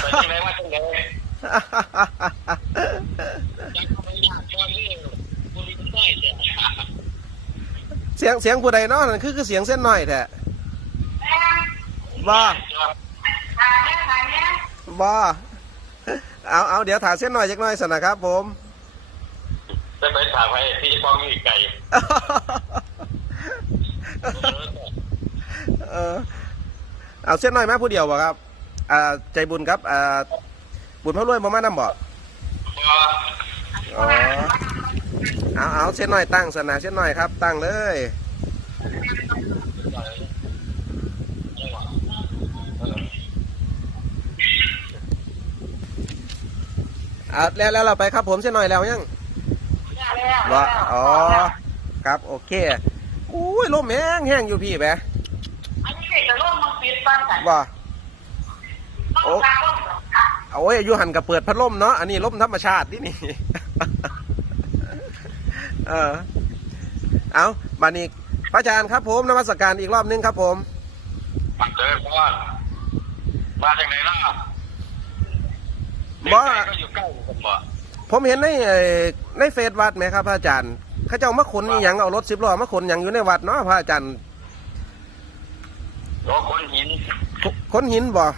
ไปที่ไหนมาที่ไหนยังไม่อยากชวนเรื่องบุรีมันได้เนี่ยเสียงเสียงผู้ใดเนาะนั่นคือคือเสียงเส้นหน่อยแท้บ่บ่เอาเอาเดี๋ยวถามเส้นหน่อยจักหน่อยสนะครับผมจะไปถามให้พี่ป้องอีกไก่เออเอาเส้นหน่อยมาผู้เดียวบ่ครับ อ่าใจบุญครับอ่าบุญพระรวยบ่มานำบ่พออ๋อเอาเอาเส้นหน่อยตั้งสนะเส้นหน่อยครับ ตั้งเลยอ่าแล้วแล้วเราไปครับผมเส้นหน่อยแล้วยังว่าอ๋อ ครับโอเคอุ้ยลมแห้งแห้งอยู่พี่แบะอันนี้เด็กจะร่วมมาปิดบ้านกันว่า โอ้ร่วมโอ้ยอยู่หันกับเปิดพัดลมเนาะอันนี้ลมธรรมชาตินี่นี่เออเอาบานี้พระอาจารย์ครับผมนมัสการอีกรอบนึงครับผมปักเจอพ่อมาจากไหนล่ะบ่ก็อยู่ใกล้กันบ่ผมเห็นในเอ่อในเฟซวัดไหมครับพระอาจารย์เขาเจ้ามาขนอหย่างเอารถสิบล้อมาขนอหย่างอยู่ในวัดเนาะพระอาจารย์โอ้คนหินขขนหินบ่อ่า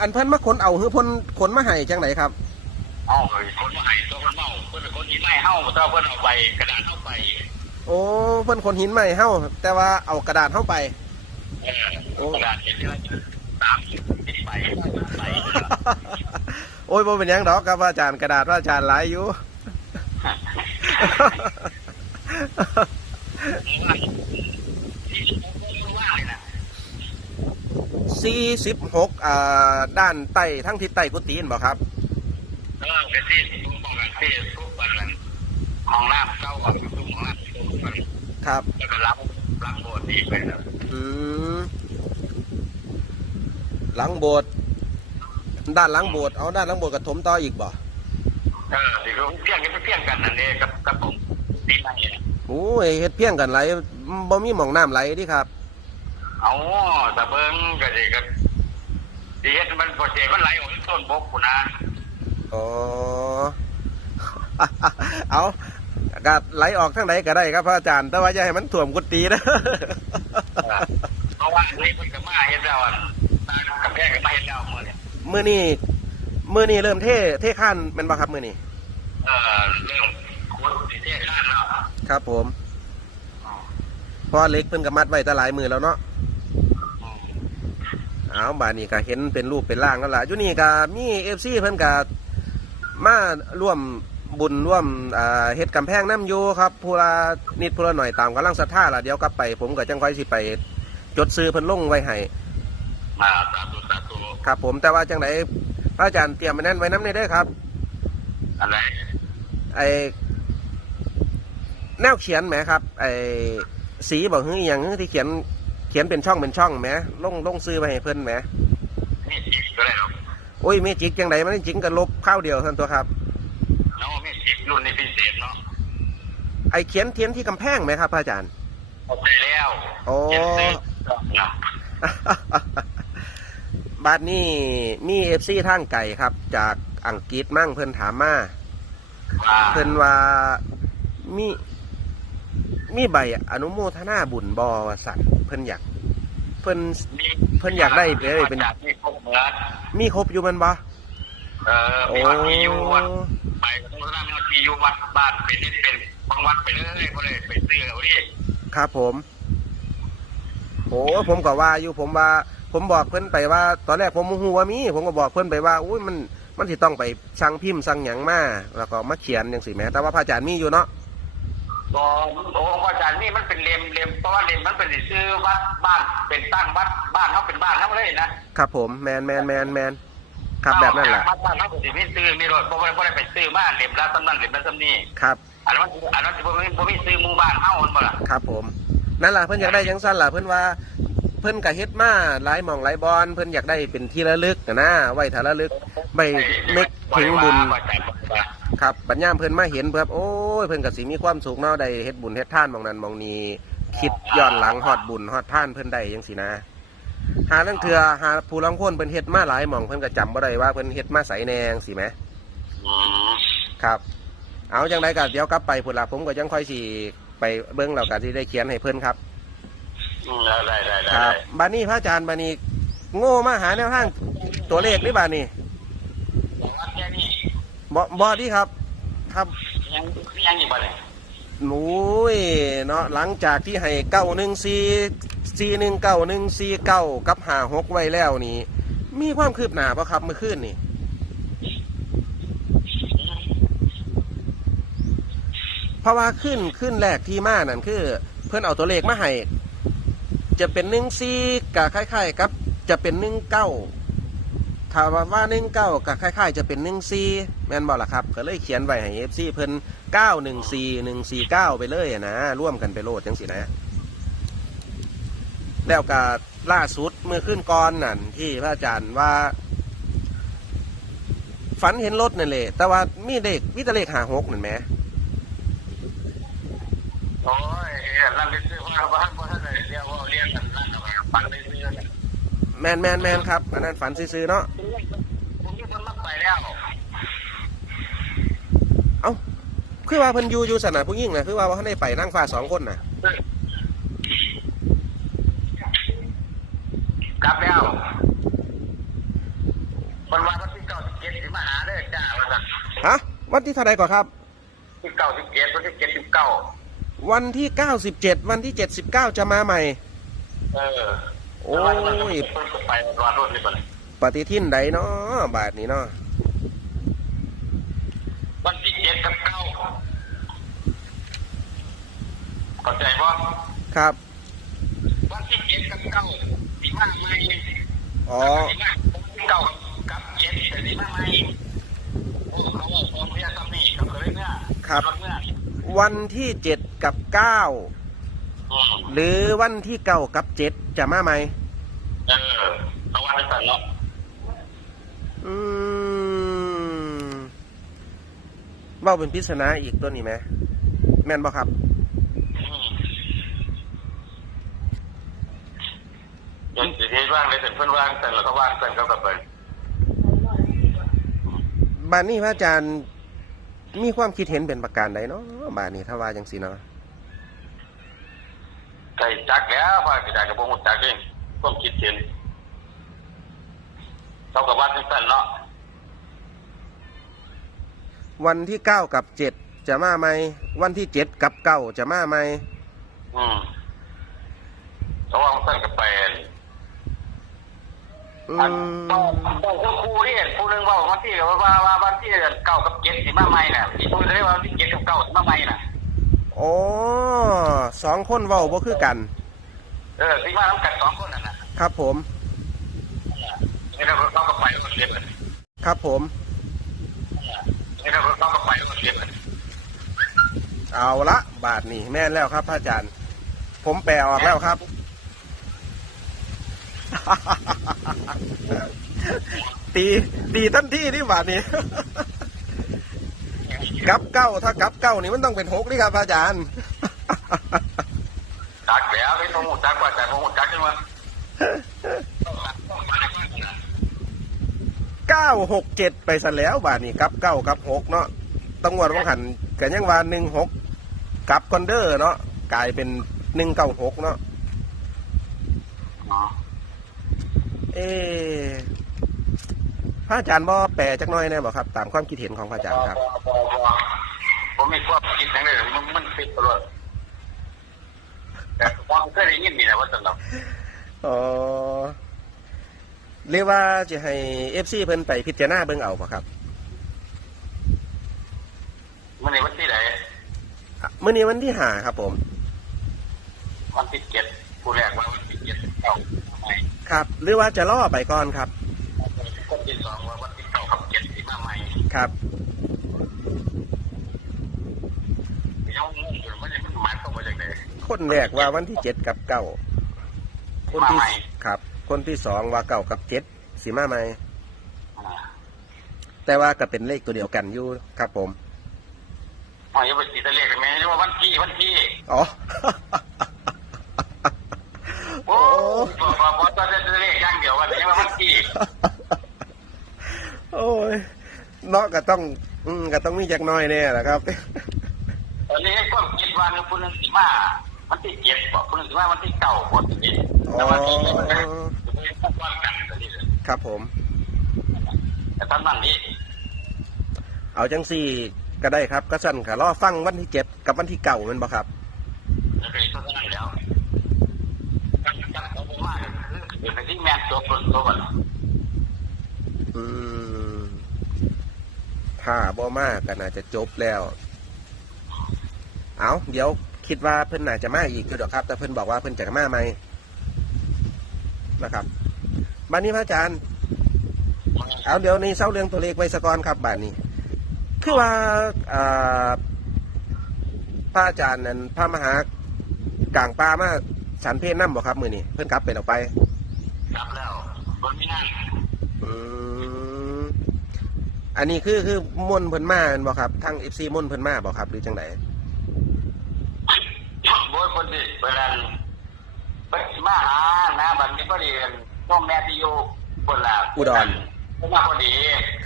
อันเพิ่นมาขนเอาคือเพิ่นขนมาให้จังไหนครับ เอาเฮ้ยคนมาให้ตัวคนเมาเพื่อนคนหินไม่เฮ้าเจ้าเพื่อนเอาไปกระดาษเข้าไปโอ้เพิ่นขนหินมาให้เฮาแต่ว่าเอากระดาษเข้าไป เออกระดาษเห็นเยอะสามสิบสิบใบใบโอ้ยบ่เป็นหยังดอกครับพระอาจารย์กระดาษพระอาจารย์หลายอยู่ สี่สิบหกอ่าด้านใต้ทั้งทิศใต้กุฏินบ่ครับเออเป็นที่ทุกป้องกันที่ทุกวันนั้นของน้ำเจ้าของทุกของน้ำทุกวันครับแล้วก็รับรับโบสถ์อีกไปแล้วอืมหลังโบสถ์ด้านหลังโบสถ์เอาด้านหลังโบสถ์กับถมต่ออีกบ่เออที่เขาเพี้ยงกันเพี้ยงกันนั่นเองกับกับผมดีไหมเนี่ยโอ้ยเฮ็ดเพียงกันไหลบ่มีหม่องน้ำไหลดิครับ เอาแต่เบิ้งก็สิก็ดีเฮ็ดมันโปรเจกต์มันไหลออกที่ต้นบกกูนะอ๋อ เอาก็ไหลออกทางไหนก็ได้ครับพระอาจารย์ แต่ว่าอย่าให้มันท่วมกุฏินะ เพราะว่านี่เพิ่นก็มาเฮ็ดแล้วอะตากับแพงก็มาเฮ็ดแล้วมื้อนี้มื้อนี้มื้อนี้เริ่มเท่เท่ข้านแม่นบ่ครับมื้อนี้ เออเรื่องขุดสิเทศข้านแล้วครับผมเพราะเหล็กเพิ่นก็มัดไว้แตหลายมือแล้วเนาะอืม เอาบานนี้ก็เห็นเป็นรูปเป็นร่างแล้วล่ะอยู่นี่ก็มีเอฟซีเพิ่นก็มาร่วมบุญร่วมอ่าเฮ็ดกำแพงน้ำอยู่ครับผู้ละนิดผู้ละหน่อยตามกำลังศรัทธาล่ะเดี๋ยวกลับไป ผมก็จังค่อยสิไป จดซื้อเพิ่นลงไว้ให้มาสาธุสาธุครับผมแต่ว่าจังไดพระอาจารย์เตรียมไว้นั่นไว้น้ำนี่ได้อครับ อะไรไอแนวเขียนแหมครับ ไอสีบอกฮืออหย่างฮือที่เขียน เขียนเป็นช่องเป็นช่องแหมลงลงซื้อไปให้เพิ่นแหมนี่จิกก็ได้หรอกโอ้ยมีจิกจังไดมันจิกกันลบข้าวเดียวเท่านั้นตัวครับเนาะมีจิกรุ่นนี้พิเศษเนาะไอเขียนเทียนที่กำแพงไหมครับพระอาจารย์เข้าใจแล้วโอ้ เจ็ดสิบนะบาดนี้มีเอฟซีทางไก่ครับ จากอังกฤษมั่งเพิ่นถามมา ว่าเพิ่นว่ามีมีใบอนุโมทนาบุญบอวสัน เพิ่นอยากเพิ่นมีเพิ่นอยากได้ไปเลยเป็นจากที่พวกเมืองมีครบอยู่แมันบ่เออโอ้มีวัดที่อยู่วัดไปก็ต้องทำมีวัดที่อยู่วัดบ้านเป็นนี่เป็นบางวัดไปเลยก็เลยไปซื้อเอาดิครับผมโอ้ผมก็ว่าอยู่ผมว่า ผมบอกเพิ่นไปว่า ตอนแรกผมบ่ฮู้ว่ามี ผมก็บอกเพิ่นไปว่าอุ้ยมันมันสิต้องไปสั่งพิมพ์สั่งหยังมาแล้วก็มาเขียนจังซี่แหมแต่ว่าพระอาจารย์มีอยู่เนาะ ก็โอ้พระอาจารย์นี่มันเป็นเลมเลมเพราะว่าเลมมันเป็นซื้อวัดบ้านเป็นตั้งวัดบ้านเขาเป็นบ้านเขาเลยนะครับผมแมนแมนแมนแมนครับแบบนั้นแหละวัดบ้านเขาเป็นที่ซื้อมีรถเพราะว่าไม่ได้ไปซื้อบ้านเลมละสำนักเลมละสำนี่ครับอันนั้นอันนั้นที่ผมผมมีซื้อหมู่บ้านเฮามันบ่ล่ะครับผมนั่นแหละเพิ่นอยากได้จังสั้นล่ะเพิ่นว่าเพิ่นก็เฮ็ดมาหลายหม่องหลายบอนเพิ่นอยากได้เป็นที่ระลึกน่ะนะไว้ถ้าระลึกไม่นึกถึงบุญบ่ได้ว่าครับบัดยามเพิ่นมาเห็นเพิ่นโอ้ ยเพิ่นก็สิมีความสุขเนาะได้เฮ็ดบุญเฮ็ดทานหม่องนั้นหม่องนี้คิดย้อนหลังฮอดบุญฮอดทานเพิ่นได้จังซี่นะ หาลังเทือหาผู้ลังคนเพิ่นเฮ็ดมาหลายหม่องเพิ่นก็จำบ่ได้ว่าเพิ่นเฮ็ดมาใสแนงสิแหมอืมครับ เอาจังไดก็เดี๋ยวกลับไปพุ่นล่ะผมก็ยังค่อยสิไปเบิ่งแล้วก็สิได้เขียนให้เพิ่นครับ อืมได้ได้ได้คได้รับบัดนี้พระอาจารย์บัดนี้โง่มาหาแนวทางตัวเลขนี่บัดนี้ว่าแค่นี้บ่บ่ดีครับ ครับ ยังยังอีกบ่เนี่ยหนูยเนาะหลังจากที่ให้เก้าหนึ่งสี่สี่หนึ่งเก้าหนึ่งสี่เก้ากับหาหกไว้แล้วนี่ มีความคืบหน้าปะครับเมื่อคืนนี่เพราะว่าขึ้นขึ้นแรกที่มานั่นคือ เพื่อนเอาตัวเลขมาให้จะเป็นหนึ่งสี่กับคล้ายๆกับ จะเป็นหนึ่งเก้า ถ้าว่าว่าหนึ่งเก้ากับคล้าย ๆ จะเป็นหนึ่งสี่แม่นบอกล่ะครับ ก็เลยเขียนไว้ให้เอฟซีเพิ่นเก้าหนึ่งสี่หนึ่งสี่เก้าไปเลยนะร่วมกันไปโลดจังสินะแล้วก็ล่าสุดเมื่อขึ้นก่อนนั่นที่พระอาจารย์ว่า ฝันเห็นรถนั่นแหละแต่ว่ามีเลขวิตเลขหาหกนั่นแหมโอ้ยนั่นไปซื้อว่าบ้านบ่ทันได้เรียกว่าเรียกกันนั่นน่ะฟังได้ซื้อเนี่ย แมนแมนแมนครับ อันนั้นฝันซื้อๆเนาะผมที่มันมักไปแล้วเอ้าคือว่าเพิ่นอยู่อยู่สนามผู้หญิงนะคือว่าว่าเขาได้ไปนั่งฟ้าสองคนนะกลับแล้วมันว่าวันที่เก้าสิบเจ็ดสิมาหาเด้อจ้าว่าซั่นฮะวันที่เท่าไรก่อนครับที่เก้าสิบเจ็ดวันที่เจ็ดสิบเก้าวันที่เก้าสิบเจ็ดวันที่เจ็ดสิบเก้าจะมาใหม่ เออ โอ้ยเพิ่นก็ไปรอรถนี่บ่เนี่ยปฏิทินใดเนาะบาทนี้เนาะวันที่เจ็ดกับเก้าเข้าใจบ่ครับวันที่เจ็ดกับเก้าสิมาใหม่อ๋อสิมาเก้ากับเจ็ดสิมาใหม่โอ้เขาบอกพร้อมเรียกซ้ำนี่เขาเคยเนี่ยครับรถเนี่ยวันที่เจ็ดกับเก้าอืม หรือวันที่เก้ากับเจ็ดจะมาใหม่เออเอาวันไปสั่นเนาะอืมเว่าเป็นพิศนาอีกตัวนี้ไหมแม่นบ่ครับ อืมยังสิเทศว่างเลยแต่เพิ่นว่างแต่แล้วก็ว่างแต่เขาก็ไปบานนี้พระอาจารย์มีความคิดเห็นเป็นประการใดเนาะบานนี้ถ้าว่าจังสีเนาะ ไก่จักแล้วว่าสิได้กับบ่ฮู้จักเองความคิดเห็นเขาก็ว่าจังซั่นเนาะวันที่เก้ากับเจ็ดจะมาไหมวันที่เจ็ดกับเก้าจะมาไหมอืมเขาว่าซั่นก็ไปอือันมต้องต้องครูนี่ผู้หนึงเว้าวันที่ว่าว่าวันที่เก้ากับเจ็ดสิมาใหม่น่ะอีกผู้หนึงว่าวันที่เจ็ดกับเก้าสิมาใหม่น่ะ โอ้สองคนเว้าบ่คือกัน เออสิมานํกันสองคนนั่นน่ะครับผม นี่เราเขาก็ไปคนเดียวกันครับผม นี่เราเขาก็ไปคนเดียวกันเอาละบาทนี่แม่นแล้วครับพระอาจารย์ ผมแปลออกแล้วครับ ตีตีทันทีนี่บาทนี้ กับเก้าถ้ากับเก้านี่มันต้องเป็นหกนี่ครับพระอาจารย์จักแล้วไม่ต้องหูจักว่าแต่หูจักใช่ไหมเก้าหกเจ็ดไปซะแล้วบาทนี้กับเก้ากับหกเนาะต้องวดว่าหันกันยังว่าหนึ่งหกกับคอนเดอร์เนาะกลายเป็นหนึ่งเก้าหกเนาะเออพระอาจารย์บ่แปลจักหน้อยแน่บ่ครับ ตามความคิดเห็นของพระอาจารย์ครับ ผมมีความคิดอย่างนี้มันมันคิดตลอดแต่ความเคยได้ยินนี่นะว่าสำหรับอ๋อเรียกว่าจะให้เอฟซีเพิ่นไปพิจารณาเบิ่งเอาบ่ครับมันในวันที่ไหนอะมื้อนี้วันที่ห้าครับ ผม วันที่เจ็ดผู้แรกว่าวันที่เจ็ดเก้าไม่ครับ หรือว่าจะล่อไปก่อนครับคนที่สองว่าวันที่เก้ากับเจ็ดที่มาใหม่ครับ คนแรกว่าวันที่เจ็ดกับเก้าคนที่ครับ คนที่สองว่าเก้ากับเจ็ดสีมาไหมแต่ว่าก็เป็นเลขตัวเดียวกันอยู่ครับผมหมายเป็นสีตะเลขไหมว่าวันที่วันที่อ๋อโอ้พอพอพอตอนเตะเลขย่างเดียววันนี้วาวันที่โอ้ยเนาะก็ต้องอืมก็ต้องมีจักน้อยแน่แหละครับตอนนี้ให้ความคิดว่าคุณสีมา มันที่เจ็ดบอกคุณนึงสิมามันที่เก่าหมดนี้แต่ว่าที่นี่มันจะเป็นพวกวันกันตอนนี้เลยครับผม แต่ตอนนั้นนี่เอาจังสี่ก็ได้ครับก็สั่นค่ะรอฟังวันที่เจ็ดกับวันที่เก่าแมันบ่ครับจะเป็นเท่านั้นแล้วกันกันเขาบอกว่าคือเป็นที่แมนตัวคนตัวก่อนอืมถ้าบ่มากก็น่าจะจบแล้ว เอาเดี๋ยว คิดว่าเพิ่นน่าจะมาอีกอยู่ดอกครับ แต่เพิ่นบอกว่าเพิ่นจะมาใหม่นะครับบ้านนี้พระอาจารย์ เอาเดี๋ยวในเศร้าเรื่องตัวเลขไว้สกอนครับบ้านนี้ คือว่าอ่าพระอาจารย์นั้นพระมหากลางป่ามาสันเพศน้ำบ่ครับ มือนี้เพิ่นกลับไปแล้วไปรับแล้วคนไม่นั่นอืมอันนี้คือคือม่วนเพิ่นมาแม่นบ่ครับทั้งเอฟซีม่วนเพิ่นมาบ่ครับหรือจังไดโบยคนที่เวลาไปมาหานะบันนี้ก็ดีพ่อแม่ที่อยู่คนละก็มาพอดี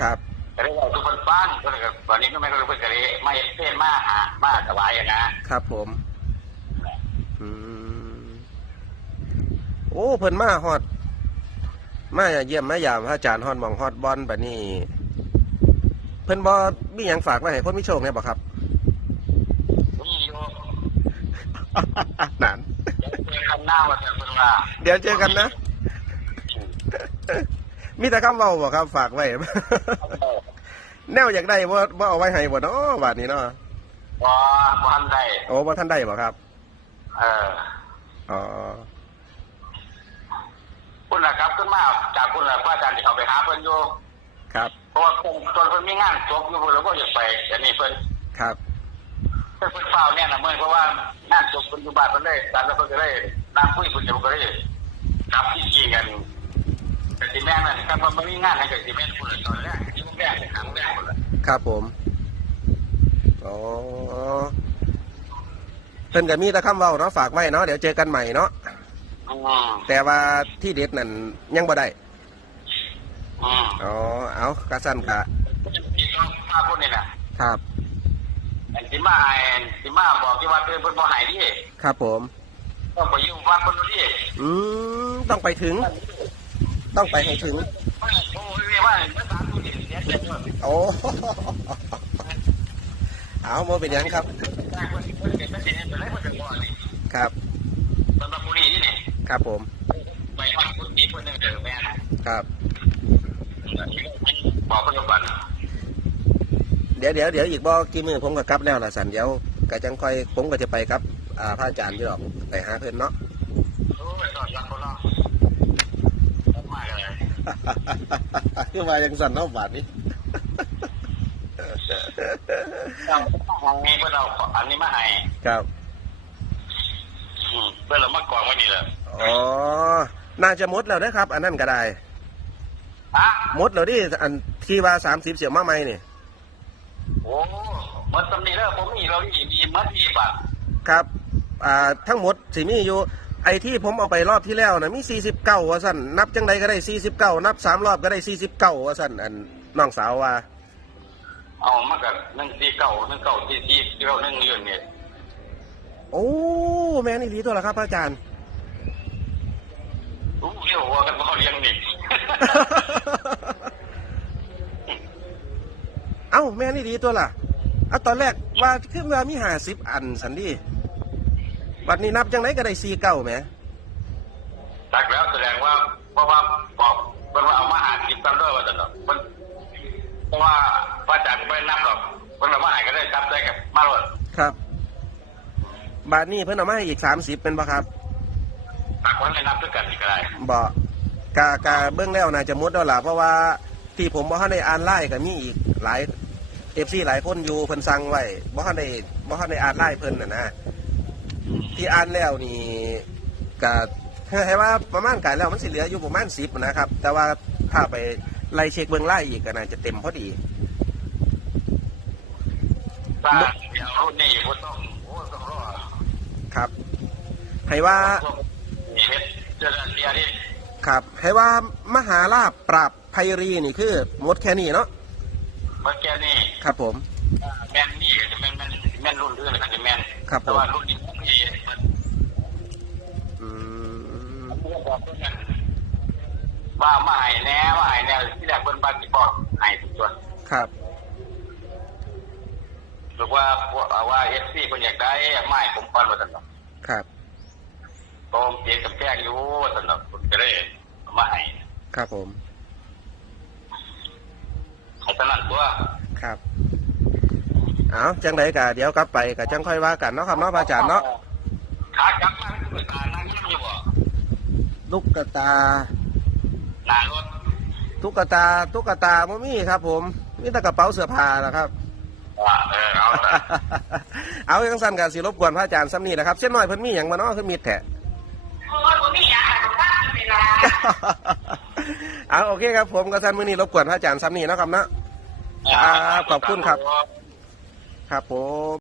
ครับก็เลยว่าทุกคนฟังก็เลยตอนนี้ก็ไม่รู้เพื่อนกันเลยมาเห็นเพื่อนมาหามาถวายนะครับผมอืมโอ้เพิ่นมาฮอดมาเยี่ยมมายามพระอาจารย์ฮอดหมองฮอดบอลบัดนี้ เพิ่นบ่มีหยังฝากไว้ให้คนมีโชคแน่บ่ครับ นี่อยู่ นั่นเจอคำหน้าว่าจะเป็นว่าเดี๋ยวเจอกันนะ มีแต่คำเว้าบ่ครับฝากไว้ แนวอยากได้บ่บ่เอาไว้ให้บ่เนาะบาดนี้เนาะพอพอทันได้ โอ้บ่ท่านได้บ่ครับ เอออ๋อคุณล่ะครับขึ้นมาจากคุณล่ะพระอาจารย์ที่เขาไปหาเพิ่นอยู่ครับ เพราะว่าตอนเพิ่นมีงานจบอยู่เพิ่นแล้วก็อยากไปแต่นี่เพิ่นครับ เพิ่นเพิ่นเฝ้าเนี่ยนะเมื่อเพราะว่างานจบเพิ่นอยู่บ้านเพิ่นเลยตามแล้วเพิ่นก็เลยนั่งคุยเพิ่นจะก็เลยกลับที่จริงกันแต่ที่แม่นั่นครับมันมีงานให้กับที่แม่คุณเลยตอนแรกที่แม่ครั้งแรกคนละครับผมอ๋อเพิ่นก็มีแต่คำเว้าเนาะฝากไว้เนาะเดี๋ยวเจอกันใหม่เนาะอืมแต่ว่าที่เด็ดนั่นยังบ่ได้อืมอ๋อเอากระสั้นกะที่เขาพาคนนี่นะครับ อันที่มาไอ้ที่มาบอกที่ว่าเพิ่นเพิ่นบ่ใหายดิครับผม ต้องไปอยู่วัดเพิ่นดิอืมต้องไปถึง ต้องไปให้ถึง โอ้ยว่าเมื่อสามตัวนี่เสียใจด้วยโอ้ เอาโมเป็นหยังครับแต่คนที่เพิ่นเป็นเสียใจเลยเพิ่นจะบ่นี่ครับสำหรับผู้นี้นี่นี่ครับผม ไปวัดคนนี้คนนึงเด้อแม่นะครับ บอกเพิ่นก่อนเดี๋ยวเดี๋ยวเดี๋ยวอีกบ่กี่มือผมก็กลับแล้วล่ะสันเดี๋ยวก็จังค่อยผมก็จะไปครับอ่าพระอาจารย์ที่ดอกไปหาเพิ่นเนาะโอ้ยตอนรักคนเนาะมากเลยคือว่ายังสั่นเนาะบาดนี้เอาให้เพื่อนเราอันนี้มาให้ครับอืมเพื่อนเรามากองไว้นี่แหละอ๋อน่าจะหมดแล้วนะครับ อันนั้นก็ได้ฮะ หมดแล้วดิอันที่ว่าสามสิบเสียมาใหม่นี่โอ้ มันตำหนิแล้วผมมีเราอีมีมัดอีบอะครับอ่าทั้งหมดสิมีอยู่ไอ้ที่ผมเอาไปรอบที่แล้วนะมีสี่สิบเก้าว่าสั่นนับจังใดก็ได้สี่สิบเก้านับสามรอบก็ได้สี่สิบเก้าว่าสั่นอันน้องสาวว่า เอามากับหนึ่งสี่เก้าหนึ่งเก้าสี่สี่เก้าหนึ่งเรื่องเนี่ยโอ้แม่นี่ดีตัวละครับพระอาจารย์รู้เรียกว่ากันเขาเลี้ยงนี่ เอ้าแม่นี่ดีตัวล่ะเอาตอนแรกว่าขึ้นมามีห้าสิบอันสันดีวันนี้นับจังไหนก็ได้สี่เก้าแหมตักแล้วแสดงว่าเพราะว่าบอกเป็นว่าเอามาหากินตามด้วยว่าจะเนาะมันเพราะว่าพระอาจารย์ไม่นับหรอกคนเรามาหาก็ได้จับได้กับมาหมดครับบาทนี้เพิ่นเอามาให้อีกสามสิบเป็นปะครับตักคนได้นับด้วยกันอีกก็ได้บอกกากาเบื้องแล้วน่าจะหมดแล้วล่ะเพราะว่าที่ผมบ่ทันได้อ่านไล่ก็มีอีกหลาย เอฟซีหลายคนอยู่เพิ่นสั่งไว้บ่ทันได้บ่ทันได้อ่านไล่เพิ่นน่ะนะที่อ่านแล้วนี่ก็ให้ว่าประมาณกายแล้วมันสิเหลืออยู่ประมาณ10นะครับ แต่ว่าถ้าไปไล่เช็คเบื้องไล่อีกก็น่าจะเต็มพอดีถ้าเดี๋ยวรุ่นนี้ก็ต้องโอ้ต้องรอครับให้ว่ามีเพชรเจริญเรียนี่ครับให้ว่ามหาลาภปราบภัยรีนี่คือหมดแค่นี้เนาะ เมื่อแกนี่ครับผมแม่นนี่ก็จะแม่นแม่นแม่นรุ่นอื่นก็จะแม่นครับผมแต่ว่ารุ่นนี้พวกนี้มันอืมบอกเพื่อนว่ามาให้แน่ว่าให้แน่ที่แรกเพิ่นบาสิบอกให้ทุกส่วนครับหรือว่าพวกว่าเอฟซีเพิ่นอยากได้ไม้ผมก่อนว่าซั่นเนาะครับโตมเตียงกับแพงอยู่ว่าซั่นเนาะผมก็เลยเอามาให้ครับผม ให้ตอนนั้นตัวครับเอาจังไดกะเดี๋ยวกลับไปกะจังค่อยว่ากันเนาะครับเนาะพระอาจารย์เนาะขากลับมาคือตานั่งอยู่บ่ลูกกระตาหน้ารถตุ๊กตาตุ๊กตาบ่มีครับ ผมมีแต่กระเป๋าเสื้อผ้านะครับว่าเออเอาซะเอาจังสั้นกับสิรบกวนพระอาจารย์ซ้ำนี่นะครับเส้นน้อยเพิ่นมีหยังมาเนาะคือมีแท้โอ้ยบ่มีหยังให้ผมฟังเวลา เอาโอเคครับผมก็ท่านมื้อนี้รบกวนพระอาจารย์ซ้ำนี่เนาะครับเนาะครับขอบคุณครับ ครับผม